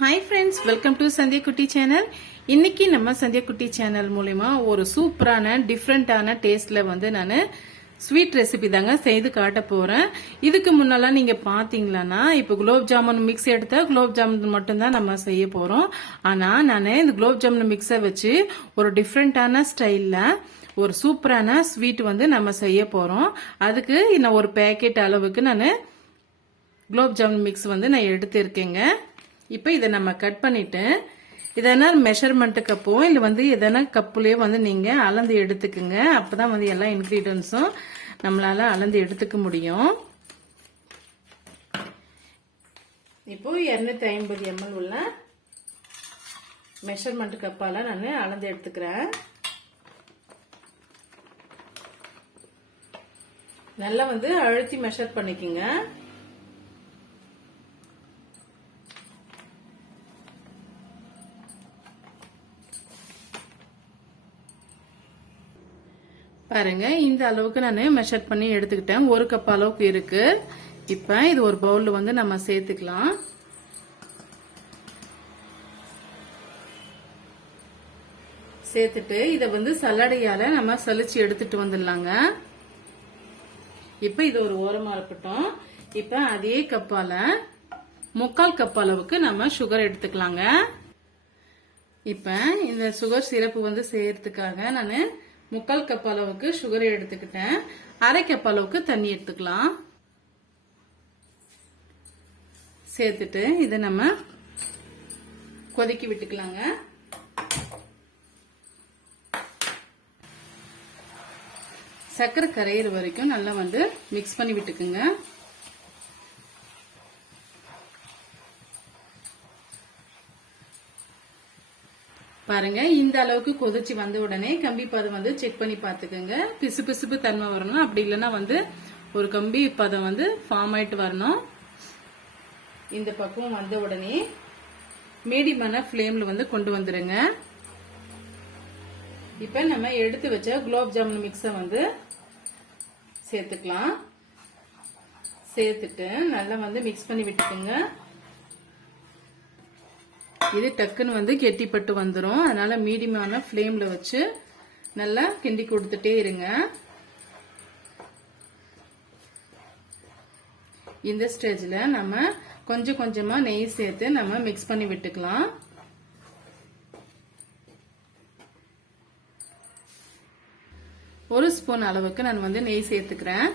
Hi friends, welcome to Sandhya குட்டி channel. இன்னைக்கு நம்ம சந்தியா குட்டி சேனல் மூலமா ஒரு சூப்பரான டிஃப்ரெண்டான டேஸ்ட்ல நான் ஸ்வீட் ரெசிபி தாங்க செய்து காட்ட போறேன். இதுக்கு முன்னெல்லாம் நீங்க பாத்தீங்களா, இப்போ குலோப் ஜாமுன் மிக்ஸ் எடுத்தா குலோப் ஜாமுன் மட்டும்தான் நம்ம செய்ய போறோம். ஆனா நான் இந்த குலோப் ஜாமுன் மிக்ஸை வச்சு ஒரு டிஃப்ரெண்டான ஸ்டைல்ல ஒரு சூப்பரான ஸ்வீட் நம்ம செய்ய போறோம். அதுக்கு நான் ஒரு பேக்கெட் அளவுக்கு நான் குலோப் ஜாமுன் மிக்ஸ் நான் எடுத்திருக்கேங்க. இப்போ இதை நம்ம கட் பண்ணிட்டு இதனா மெஷர்மெண்ட் கப்போ இல்லை எதனா கப்புலயோ நீங்க அளந்து எடுத்துக்குங்க. அப்பதான் எல்லா இன்கிரீடியன்ஸும் நம்மளால அளந்து எடுத்துக்க முடியும். இப்போ 250 ml உள்ள மெஷர்மெண்ட் கப்பால நான் அளந்து எடுத்துக்கிறேன். நல்லா அழுத்தி மெஷர் பண்ணிக்கோங்க. பாருங்க, இந்த அளவுக்கு நான் மெஷர் பண்ணி எடுத்துக்கிட்டேன். 1 கப் அளவுக்கு இருக்கு. இப்ப இது ஒரு பவுல்ல நம்ம சேர்த்துக்கலாம். சேர்த்துட்டு இத சல்லடையால நம்ம சலிச்சு எடுத்துட்டு வந்துடலாங்க. இப்ப இது ஒரு ஓரமா இருக்கட்டும். இப்ப அதே கப்பால 3/4 கப் அளவுக்கு நம்ம சுகர் எடுத்துக்கலாங்க. இப்ப இந்த சுகர் சிரப்பு செய்யறதுக்காக நான் 3/4 கப் அளவுக்கு சுகர் எடுத்துக்கிட்டேன். 1/2 கப் அளவுக்கு தண்ணி எடுத்துக்கலாம். சேர்த்துட்டு இதை நம்ம கொதிக்க விட்டுக்கலாங்க. சர்க்கரை கரையிற வரைக்கும் நல்லா மிக்ஸ் பண்ணி விட்டுக்குங்க. பாருங்க, இந்த அளவுக்கு கொதிச்சு வந்த உடனே கம்பி பதம் செக் பண்ணி பாத்துக்கோங்க. பிசு பிசுப்பு தன்மை வரணும். அப்படி இல்லைன்னா ஒரு கம்பி பதம் ஃபார்ம் ஆயிட்டு வரணும். இந்த பக்கம் வந்த உடனே மீடியமான ஃபிளேம்ல கொண்டு வந்துருங்க. இப்ப நம்ம எடுத்து வச்ச குலோப் ஜாமுன் மிக்ஸ சேர்த்துக்கலாம். சேர்த்துட்டு நல்லா மிக்ஸ் பண்ணி விட்டுக்குங்க. இது டக்குன்னு கெட்டிப்பட்டு வந்துடும். அதனால மீடியமான ஃபிளேம்ல வச்சு நல்லா கிண்டி கொடுத்துட்டே இருங்க. இந்த ஸ்டேஜ்ல நம்ம கொஞ்சம் கொஞ்சமா நெய் சேர்த்து நம்ம மிக்ஸ் பண்ணி விட்டுக்கலாம். ஒரு ஸ்பூன் அளவுக்கு நான் நெய் சேர்த்துக்கிறேன்.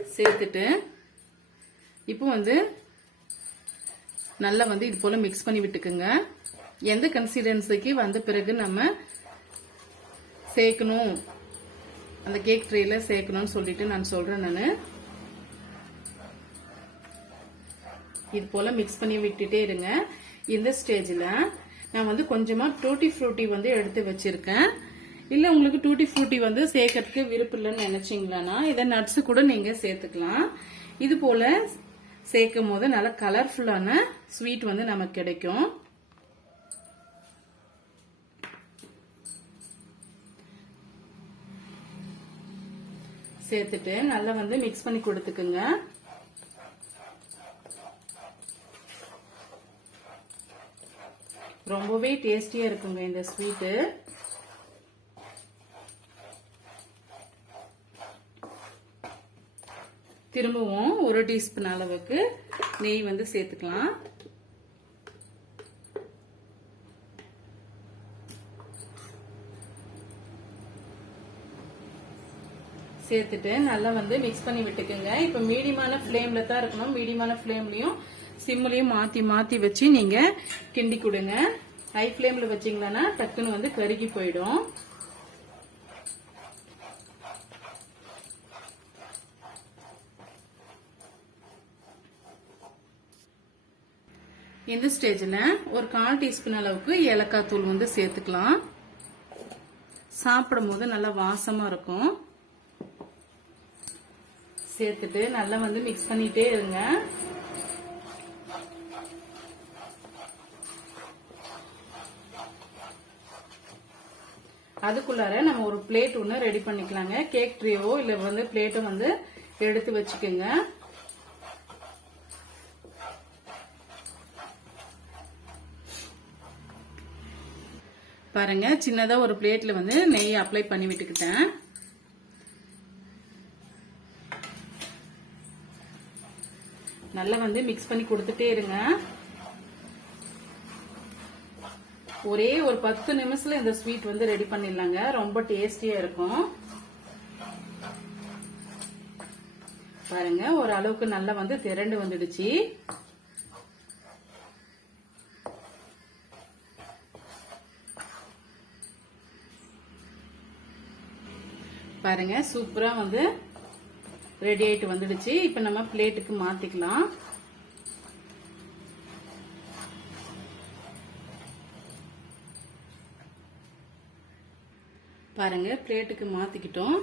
சேர்த்துட்டு இப்போ நல்லா இது போல மிக்ஸ் பண்ணி விட்டுக்குங்க. எந்த கன்சிஸ்டன்சிக்கு வந்த பிறகு நம்ம சேர்க்கணும், அந்த கேக் ட்ரேல சேர்க்கணும்னு சொல்லிட்டு நான் சொல்றேன். இது போல மிக்ஸ் பண்ணி விட்டுட்டே இருங்க. இந்த ஸ்டேஜ்ல நான் கொஞ்சமா டூட்டி ஃப்ரூட்டி எடுத்து வச்சிருக்கேன். இல்ல உங்களுக்கு டூட்டி ஃப்ரூட்டி சேர்க்கறதுக்கு விருப்பம் இல்லைன்னு நினைச்சீங்களா, இதை நட்ஸ் கூட நீங்க சேர்த்துக்கலாம். இது போல சேர்க்கும் போது நல்ல கலர்ஃபுல்லான ஸ்வீட் நமக்கு கிடைக்கும். சேர்த்துட்டு நல்லா மிக்ஸ் பண்ணி கொடுத்துக்குங்க. ரொம்பவே டேஸ்டியா இருக்குங்க இந்த ஸ்வீட்டு. திரும்பவும் 1 டீஸ்பூன் அளவுக்கு நெய் சேர்த்துக்கலாம். சேர்த்துட்டு நல்லா மிக்ஸ் பண்ணி விட்டுக்குங்க. இப்ப மீடியமான ஃபிளேம்ல தான் இருக்கணும். மீடியமான ஃபிளேம்லயும் சிம்லயும் மாத்தி மாத்தி வச்சு நீங்க கிண்டி கொடுங்க. ஹை ஃபிளேம்ல வச்சீங்கன்னா டக்குன்னு கருகி போயிடும். இந்த ஸ்டேஜ்ல ஒரு 1/4 டீஸ்பூன் அளவுக்கு ஏலக்காய் தூள் சேர்த்துக்கலாம். சாப்பிடும் போது நல்லா வாசமா இருக்கும். சேர்த்துட்டு நல்லா மிக்ஸ் பண்ணிட்டே இருங்க. அதுக்குள்ளார நம்ம ஒரு பிளேட் ஒன்று ரெடி பண்ணிக்கலாங்க. கேக் ட்ரேவோ இல்ல பிளேட்டோ எடுத்து வச்சுக்கோங்க. பாருங்க சின்னதா ஒரு பிளேட்ல வந்து நெய் அப்ளை பண்ணி விட்டுக்கிட்டேன். நல்லா வந்து மிக்ஸ் பண்ணி கொடுத்துட்டே இருங்க. ஒரே ஒரு 10 நிமிஷத்துல இந்த ஸ்வீட் வந்து ரெடி பண்ணிடலாங்க. ரொம்ப டேஸ்டியா இருக்கும். பாருங்க ஒரு அளவுக்கு நல்லா வந்து திரண்டு வந்துடுச்சு. பாருங்க சூப்பரா வந்து ரெடி ஆயிட்டு வந்துடுச்சு. இப்ப நம்ம பிளேட்டுக்கு மாத்திக்கலாம். பாருங்க பிளேட்டுக்கு மாத்திக்கிட்டோம்.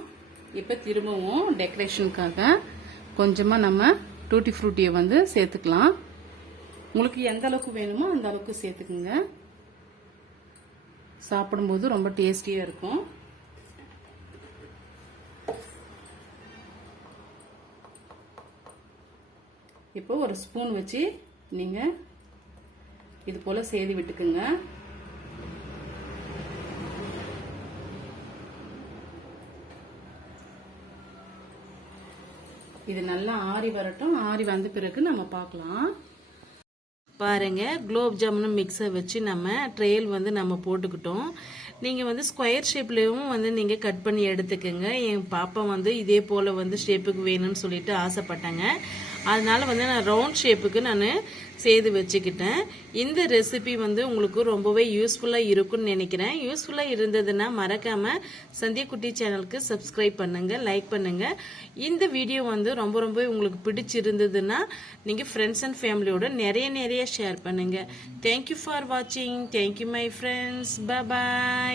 இப்ப திரும்பவும் டெக்கரேஷனுக்காக கொஞ்சமா நம்ம டூட்டி ஃப்ரூட்டியை வந்து சேர்த்துக்கலாம். உங்களுக்கு எந்த அளவுக்கு வேணுமோ அந்த அளவுக்கு சேர்த்துக்குங்க. சாப்பிடும்போது ரொம்ப டேஸ்டியா இருக்கும். இப்போ ஒரு ஸ்பூன் வச்சு நீங்க இது போல சேதி விட்டுக்குங்க. இது நல்லா ஆறி வரட்டும். ஆறி வந்த பிறகு நம்ம பார்க்கலாம். பாருங்க குலோப் ஜாமுன் மிக்ஸை வச்சு நம்ம ட்ரேயில் வந்து நம்ம போட்டுக்கிட்டோம். நீங்கள் வந்து ஸ்கொயர் ஷேப்லேயும் வந்து நீங்கள் கட் பண்ணி எடுத்துக்கோங்க. என் பாப்பா வந்து இதே போல் வந்து ஷேப்புக்கு வேணும்னு சொல்லிட்டு ஆசைப்பட்டாங்க. அதனால வந்து நான் ரவுண்ட் ஷேப்புக்கு நான் செய்து வச்சுக்கிட்டேன். இந்த ரெசிபி வந்து உங்களுக்கு ரொம்பவே யூஸ்ஃபுல்லாக இருக்கும்னு நினைக்கிறேன். யூஸ்ஃபுல்லாக இருந்ததுன்னா மறக்காமல் சந்தியா குட்டி சேனலுக்கு சப்ஸ்கிரைப் பண்ணுங்கள், லைக் பண்ணுங்கள். இந்த வீடியோ வந்து ரொம்ப உங்களுக்கு பிடிச்சிருந்ததுன்னா நீங்கள் ஃப்ரெண்ட்ஸ் அண்ட் ஃபேமிலியோட நிறைய ஷேர் பண்ணுங்கள். தேங்க்யூ ஃபார் வாட்சிங். Thank you my friends. பாய்.